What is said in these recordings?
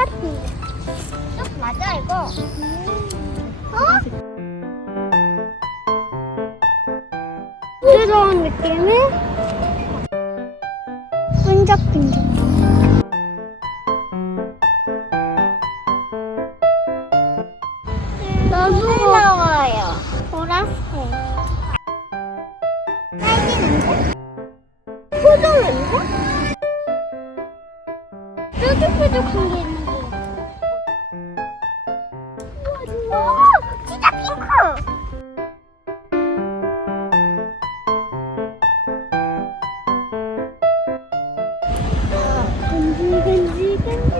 같은데. 맞아 이거. 부드러운 느낌이 끈적끈적. 너무 나와요. 보라색. 딸기 냄새? 포도 냄새? 뾰족뾰족한 게 있는 것 같아. 우와, 진짜 핑크! 간질간질간질.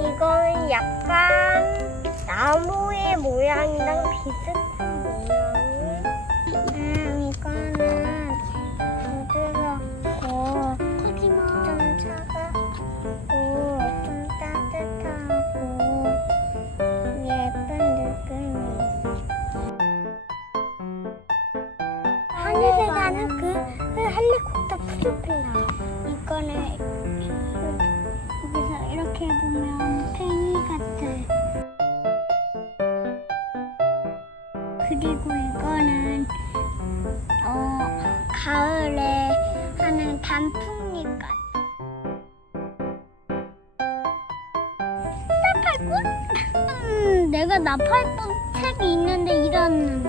이거는 약간 나무의 모양이랑 비슷한 모양이. 이거는 부드럽고 좀 차갑고 좀 따뜻하고 예쁜 느낌이. 하늘에 가는 그 헬리콥터 프로펠러. 이거는 여기서 이렇게 보면 팽이 같아. 그리고 이거는 가을에 하는 단풍잎 같아. 나팔꽃? 내가 나팔꽃 책이 있는데 잃었는데.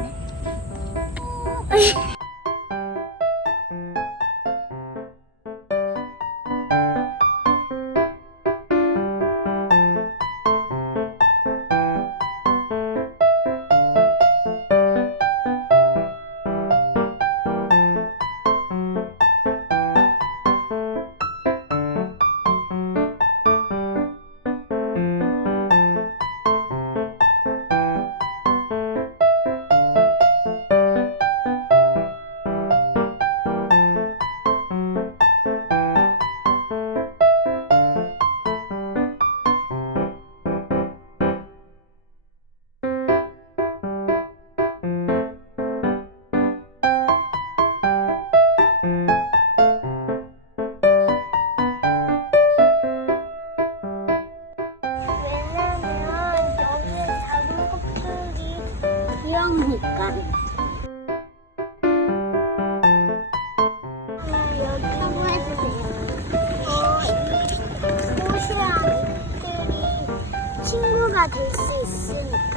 귀여우니까. 여기 한번 해주세요. 이 고시랑 잎들이 친구가 될 수 있으니까.